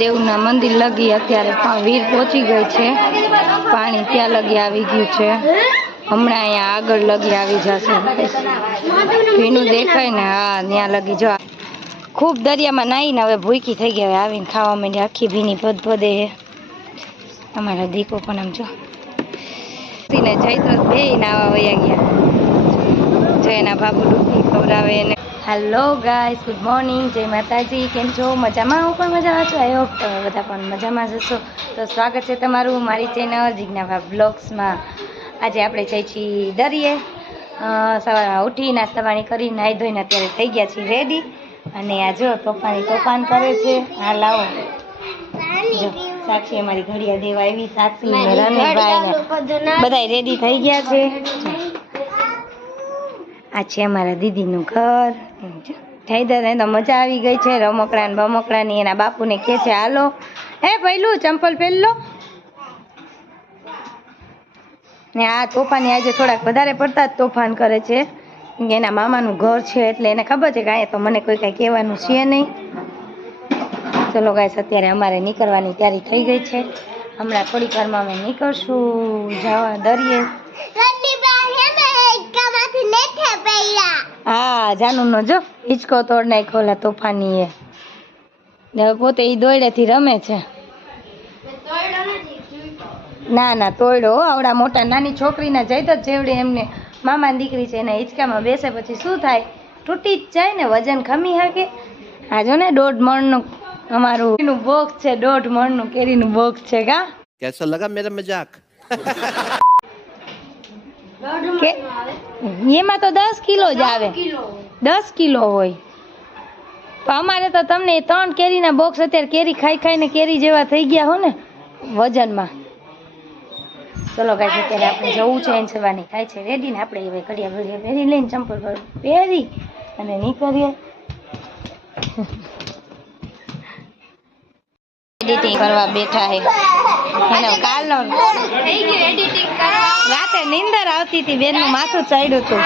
દેવના મંદિર લગી અત્યારે વીર પહોંચી ગઈ છે. પાણી ત્યાં લગી આવી ગયું છે. હમણાં અહીંયા આગળ લગી આવી જશે. ભીનું દેખાય ને, હા ત્યાં લગી જો. ખૂબ દરિયામાં નાહીને હવે ભૂખી થઈ ગયા. હવે આવીને ખાવા માંડી. આખી ભીની પદપદે હે. અમારા દીકો પણ આમ જો ને ચૈત્ર બે નાવા વયા ગયા. જો એના બાબુ ડૂબકી ખવડાવે એને. હેલો ગાઈસ, ગુડ મોર્નિંગ, જય માતાજી. કેમ છો? મજામાં? હું પણ મજામાં છું. આઈ હોપ તમે બધા પણ મજામાં જશો. તો સ્વાગત છે તમારું મારી ચેનલ જિજ્ઞાભા બ્લોગ્સમાં. આજે આપણે જઈ છીએ દરિયે. સવારમાં ઉઠી નાસ્તા પાણી કરી નાહી ધોઈને અત્યારે થઈ ગયા છીએ રેડી. અને આ જો તોફાન કરે છે. હા લાવો જો સાક્ષી અમારી ઘડિયા દેવા આવી. સાક્ષી ને રણવીરભાઈ બધા રેડી થઈ ગયા છે. આ છે અમારા દીદીનું ઘર. થઈ દે તો મજા આવી ગઈ છે. રમકડા ને બમકડા ની એના બાપુને કે છે હાલો હે પહેલું ચંપલ પહેરલો ને. આ તોફાની આજે થોડાક વધારે પડતા જ તોફાન કરે છે. એના મામાનું ઘર છે એટલે એને ખબર છે કે અહીંયા તો મને કોઈ કાંઈ કહેવાનું છે નહીં. ચલો ગાઈસ, અત્યારે અમારે નીકળવાની તૈયારી થઈ ગઈ છે. હમણાં થોડીક વારમાં અમે નીકળશું જવા દરિયે. હા જાનુનો જો હિંચકો તોડ નાખ્યો ઓલા તોફાની એ. હવે પોતે એ દોયડેથી રમે છે. ના ના તોડ્યો આવડા મોટા. નાની છોકરીના જઈ તો જેવડી એમને મામાની દીકરી છે એના હિંચકામાં બેસે પછી શું થાય, તૂટી જ જાય ને, વજન ખમી શકે. આ જો ને 1.5 મણનું અમારું બોક્સ છે. 1.5 મણનું કેરીનું બોક્સ છે. કા कैसा लगा मेरा मजाक? એમાં તો 10 કિલો જ આવે. 10 કિલો હોય તો અમારે તો તમને 3 કેરીના બોક્સ અત્યારે કેરી ખાઈ ખાઈને કેરી જેવા થઈ ગયા હો ને વજનમાં. ચલો ગાઈસ, અત્યારે આપણે જવું છે એન્સવાની થાય છે રેડી ને. આપણે હવે ઘડિયા ઘડિયા પહેરી લઈને ચંપલ પહેરી અને નીકળીએ. એડિટિંગ કરવા બેઠા હે. એનો કાલનો રાતે નીંદર આવતી હતી, બેનનું માથું ચડ્યું હતું.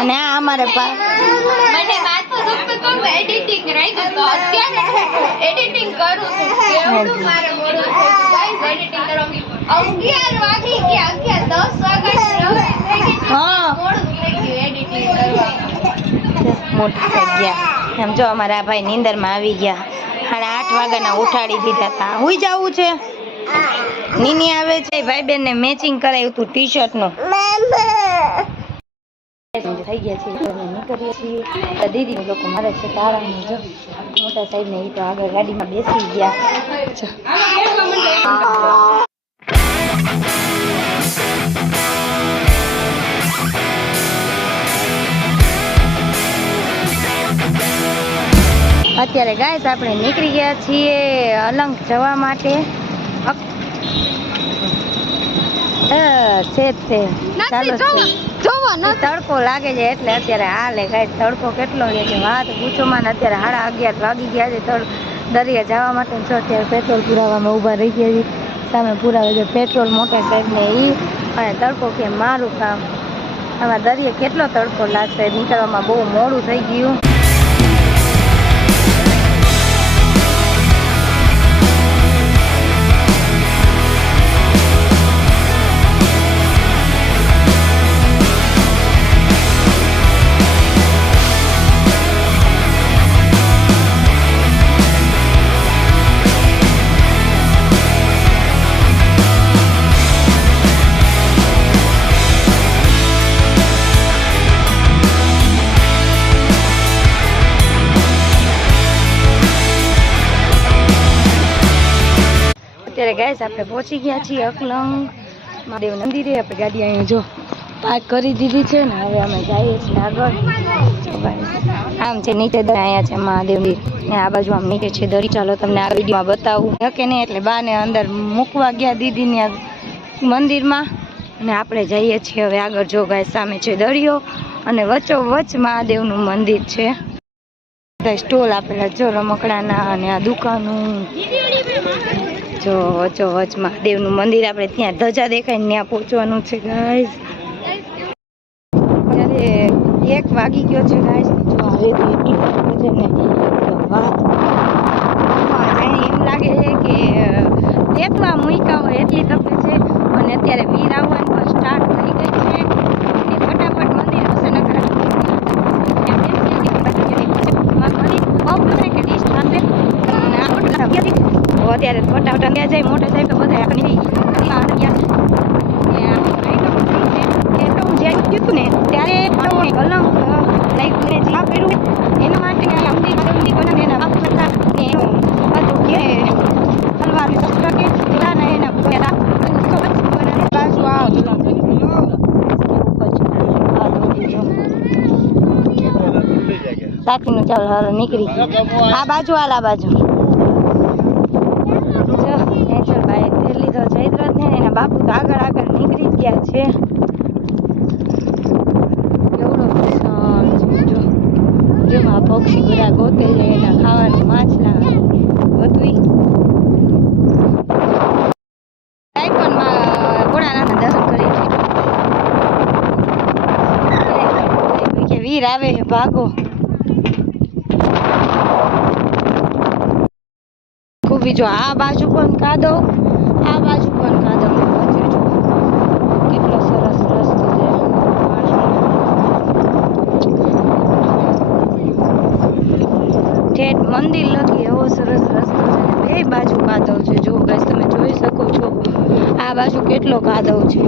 અને આ અમારે મને માથું દુખતું તો એડિટિંગ રહી ગયું તો અત્યારે એડિટિંગ કરું છું. કેવડું મારે મોડું થયું ગાઈસ એડિટિંગ કરવાની. 11 વાગી ગયા, 10 વાગ્યા હા મોડું થઈ ગયું એડિટિંગ કરવા. મોટા થઈ ગયા. એમ જો અમારા ભાઈ નીંદરમાં આવી ગયા. 8:30 વાગ્યાના ઉઠાડી દીધા હતા. હુઈ જવું છે. નીની આવે છે. ભાઈ બેન ને મેચિંગ કરાયું હતું ટી શર્ટ નું. થઈ ગયા છે નીકળીએ છીએ. દીદી લોકો મારે છે તારાને જો મોટા સાહેબ ને એ તો આગળ ગાડીમાં બેસી ગયા. અત્યારે ગાઈસ આપણે નીકળી ગયા છીએ અલંગ જવા માટે. તડકો લાગે છે એટલે અત્યારે હાલે ગાઈસ. તડકો કેટલો રહે છે વાત પૂછો માં. અત્યારે 11:30 વાગી ગયા છે. દરિયા જવા માટે જો અત્યારે પેટ્રોલ પુરાવામાં ઊભા રહી ગયા છે. સામે પુરાવે છે પેટ્રોલ મોટા સાહેબ ને ઈ. અને તડકો કે મારું કામ. આમાં દરિયા કેટલો તડકો લાગશે. નીકળવામાં બહુ મોડું થઈ ગયું. અત્યારે ગાઈસ આપણે પહોંચી ગયા છીએ અકલંગ મહાદેવ મંદિરે. આપણે ગાડી અહીંયા જો પાર્ક કરી દીધી છે ને હવે અમે જઈએ છીએ આગળ. આમ છે નીચે અહીંયા છે મહાદેવ મંદિર ને આ બાજુ આમ નીચે છે દરી. ચાલો તમને આ વિડીયોમાં બતાવું કે નહીં. એટલે બાને અંદર મૂકવા ગયા દીદીને મંદિરમાં અને આપણે જઈએ છીએ હવે આગળ. જો ગાઈસ સામે છે દરિયો અને વચ્ચોવચ્ચ મહાદેવનું મંદિર છે. સ્ટોલ આપેલા જો રમકડાના અને આ દુકાનું. જો વચ્ચોવચ્ચ મહાદેવનું મંદિર. આપણે ત્યાં ધજા દેખાય ને ત્યાં પહોંચવાનું છે ગાઈસ. ત્યારે 1 વાગી ગયો છે ગાઈસ. જો હવે તો એટલું છે ને વાત એને એમ લાગે છે કે દેખવા મૂક્યા હોય એટલી તકલીફ છે. અને અત્યારે વીર આવવાની પણ સ્ટાર્ટ થઈ ગઈ છે અને ફટાફટ મંદિર હશે નકર અત્યારે ફટાફટ અંગ્યા જાય મોટરસાઇકલ બધા કીધું ને ત્યારે કલમ લાઈક મેં જ્યાં પહેર્યું એના માટે મંદિર કલમ એના બાપ કરતા ને બધું કે તલવાર શસ્ત્ર કે ને એના બાજુ આવો સાથી ચાલ હાલ નીકળી આ બાજુ હાલ આ બાજુ ભાઈ તેલ લીધો જયદ્રથ ને એના બાપુ તો આગળ આગળ નીકળી જ ગયા છે. જેમાં પક્ષી બધા ગોતે છે એના ખાવાનું માછલા બધું ભોળાનાથના દર્શન કરી કે વીર આવે છે ભાગો. બીજો આ બાજુ પણ કાદવ આ બાજુ પણ કાદવ કેટલો સરસ રસ્તો છે. ઠેઠ મંદિર લગી એવો સરસ રસ્તો છે ને બે બાજુ કાદવ છે. જો ગાઈસ તમે જોઈ શકો છો આ બાજુ કેટલો કાદવ છે.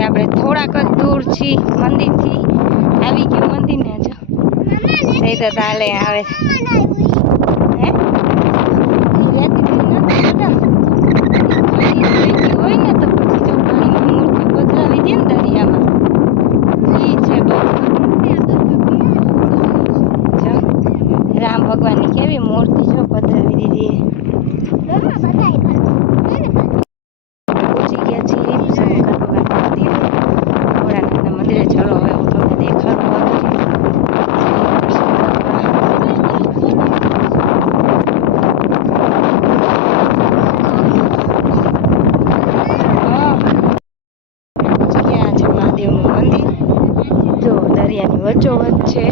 આપણે થોડાક જ દૂર છીએ મંદિરથી આવી ગયું મંદિર ને જો જઈ તો તાલે આવે હે હોય ને તો પછી જો પાણીની મૂર્તિ પધરાવી દે ને દરિયામાં ઈ છે રામ ભગવાનની કેવી મૂર્તિ જો પધરાવી દીધી. પહોંચી ગયા છીએ શંકર ભગવાન મંદિર ભોળાનાથના મંદિરે. ચલો હવે હું તમને દેખાડું ક્યાં છે મહાદેવનું મંદિર. જો દરિયાની વચ્ચોવચ્ચ છે.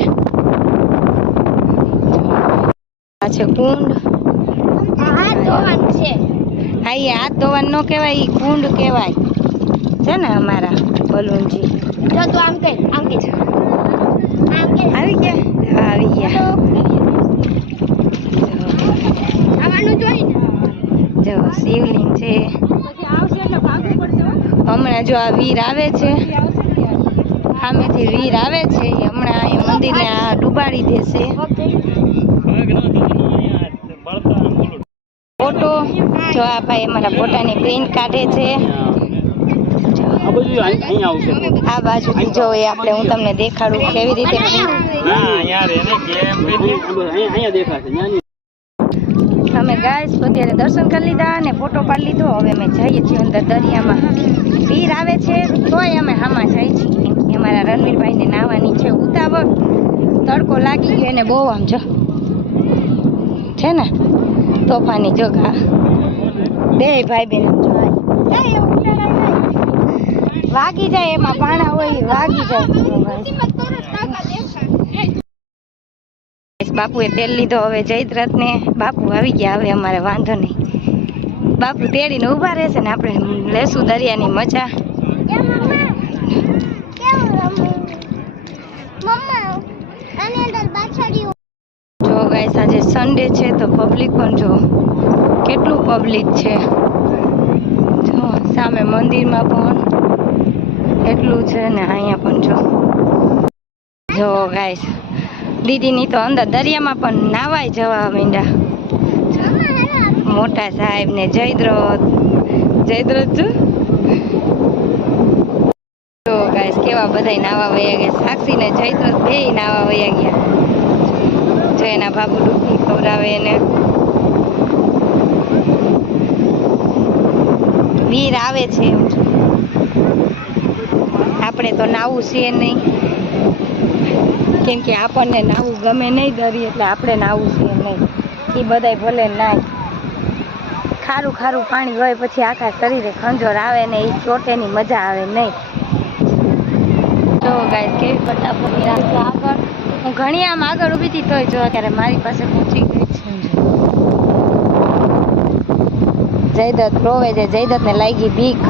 આ છે કુંડ. હાથ ધોવાનું ન કહેવાય ઈ કુંડ કહેવાય છે ને અમારા બલૂનજી. જો તું આમ કઈ આમ કે આવી ગયા આવી ગયા આવવાનું જોઈ ને. જો શિવલિંગ છે. હમણાં જો આ વીર આવે છે સામેથી વીર આવે છે હમણાં એ મંદિરને આ ડૂબાડી દેશે. ફોટો જો આ ભાઈ અમારા ફોટાની પ્રિન્ટ કાઢે છે. આ બાજુથી જો એ આપણે હું તમને દેખાડું કેવી રીતે અમે ગાઈસ અત્યારે દર્શન કરી લીધા અને ફોટો પાડી લીધો. હવે અમે જઈએ છીએ અંદર દરિયામાં. વીર આવે છે તોય અમે હામાં જઈએ છીએ. અમારા રણવીરભાઈને નાહવાની છે ઉતાવળ. તડકો લાગી ગયો એને બહુ આમ જો છે ને તોફાની જોગા બે ભાઈ બેન વાગી જાય એમાં પાણા હોય વાગી જાય. બાપુએ તેલ લીધો હવે જયદ્રથ ને બાપુ આવી ગયા. હવે અમારે વાંધો નહીં બાપુ તેડીને ઊભા રહેશે ને આપણે લેશું દરિયાની મજા. જો ગાઈસ આજે સન્ડે છે તો પબ્લિક પણ જો કેટલું પબ્લિક છે. જો સામે મંદિરમાં પણ એટલું છે ને અહીંયા પણ જો ગાઈસ દીદીની તો અંદર દરિયામાં પણ નાવાય જવા માંડ્યા. મોટા સાહેબ ને જયદ્રથ જો ગાઈસ કેવા બધા નાવા વયા ગયા. સાક્ષી ને જયદ્રથ બે નાવા વયા ગયા. જો એના બાબુ ડૂબકી ખવડાવે એને. વીર આવે છે એમ છે. આપણે તો નાવું છે નહીં કેમ કે આપણને નાવું ગમે નહીં દરી એટલે આપણે નાવું છે નહીં. એ બધાય ભલે નાય. ખારું ખારું પાણી હોય પછી આખા શરીરે ખંજોર આવે ને એ ચોટેની મજા આવે નહીં. જો ગાઈસ કેવી ફટાફટ રાખે આગળ. હું ઘણી આમ આગળ ઊભી હતી તોય જો અત્યારે મારી પાસે પહોંચી ગઈ છે. જયદત્ત રોવે છે. જયદત્તને લાગી બીક,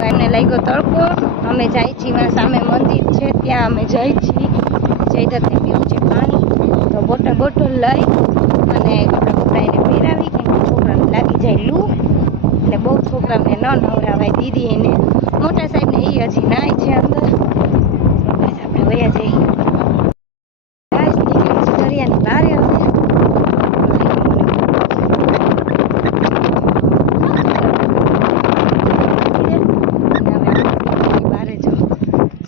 એમને લાગ્યો તડકો. અમે જાય છીએ મારા સામે મંદિર છે ત્યાં અમે જઈ છીએ. જયદત્તને પીવું છે પાણી તો બોટલ લઈ અને કપડાં એને પહેરાવી કેમ કે છોકરાને લાગી જાય લૂ. એટલે બહુ છોકરાને ન નવરાવાય. દીદી એને મોટા સાહેબને એ હજી નાય છે અંદર. આપણે વયા જઈએ દરિયાની બહાર હવે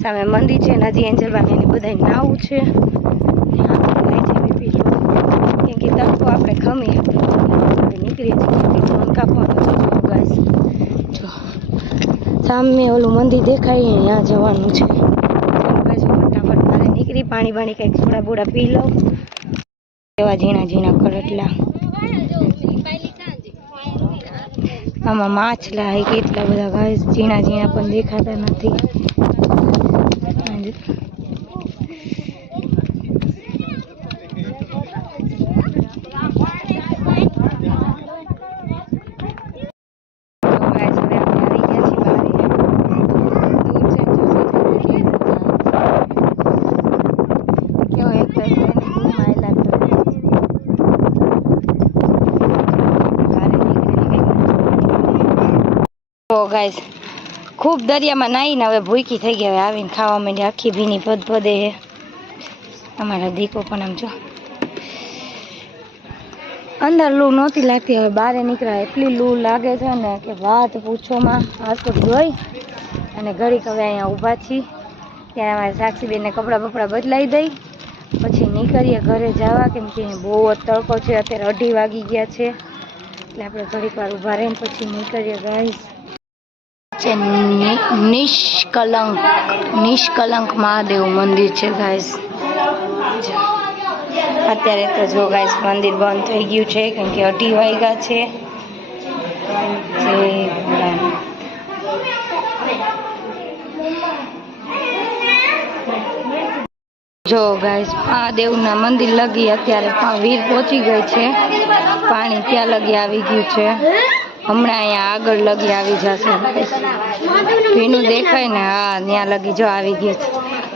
સામે મંદિર છે ને હજી એન્જલબાને એને બધા નાવું છે. કેમ કે તડકો આપણે ખમીએ નીકળીએ છીએ. ફોન કાપવાનો છે. જો સામે ઓલું મંદિર દેખાય ત્યાં જવાનું છે. ફટાફટ મારે નીકળી પાણી કંઈક સોડા બોડા પી લઉં. એવા ઝીણા કરટલા આમાં માછલા હે કેટલા બધા ગાઈસ. ઝીણા પણ દેખાતા નથી. ગાઈસ ખૂબ દરિયામાં નાહીને હવે ભૂખી થઈ ગયા. હવે આવીને ખાવા માંડી. આખી ભીની ભદભદે હે. અમારા દીકો પણ આમ જો અંદર લૂ નહોતી લાગતી, હવે બહાર નીકળ્યા એટલી લૂ લાગે છે ને કે વાત પૂછોમાં. હાથ ધોઈ અને ઘડીક હવે અહીંયા ઊભા છીએ. ત્યારે અમારે સાક્ષીબેનને કપડાં બપડા બદલાઈ દઈ પછી નીકળીએ ઘરે જવા. કેમ કે બહુ જ તડકો છે. અત્યારે 2:30 વાગી ગયા છે એટલે આપણે ઘડીક વાર ઊભા રહીને પછી નીકળીએ. ગાઈસ નિષ્કલંક મહાદેવ મંદિર છે ગાઈસ. અત્યારે તો જો ગાઈસ મંદિર બંધ થઈ ગયું છે કેમ કે 2:30 વાગ્યા છે. જો ગાઈસ મહાદેવના મંદિર લગી અત્યારે વીર પહોંચી ગઈ છે. પાણી ત્યાં લગી આવી ગયું છે. હમણાં અહીંયા આગળ લગી આવી જશે. ભીનું દેખાય ને હા ત્યાં લગી જો આવી ગયું છે.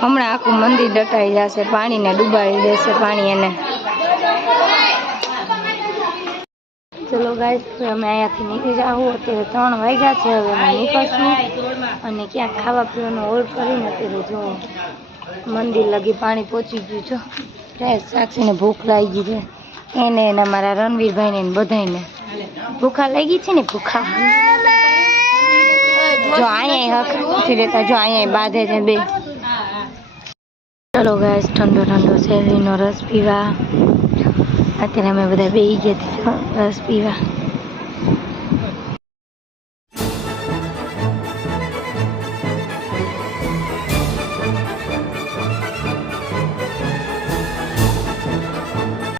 હમણાં આખું મંદિર દટાઈ જશે. પાણીને ડૂબાડી દેશે પાણી એને. ચલો ગાઈસ અમે અહીંયાથી નીકળી જાઉં. અત્યારે 3 વાગ્યા છે. હવે અમે નીકળશું અને ક્યાંક ખાવા પીવાનું ઓર્ડર કરીને અત્યારે જો મંદિર લગી પાણી પહોંચી ગયું છો. સાક્ષીને ભૂખ લાગી છે. એને મારા રણવીરભાઈને બધાને ભૂખા લાગી છે ને. ભૂખા જો અહીંયા હક નથી દેતા. જો અહીંયા બાંધે છે બે. ચલો ગાઈસ ઠંડો શેરડીનો રસ પીવા. અત્યારે અમે બધા બેસી ગયા રસ પીવા.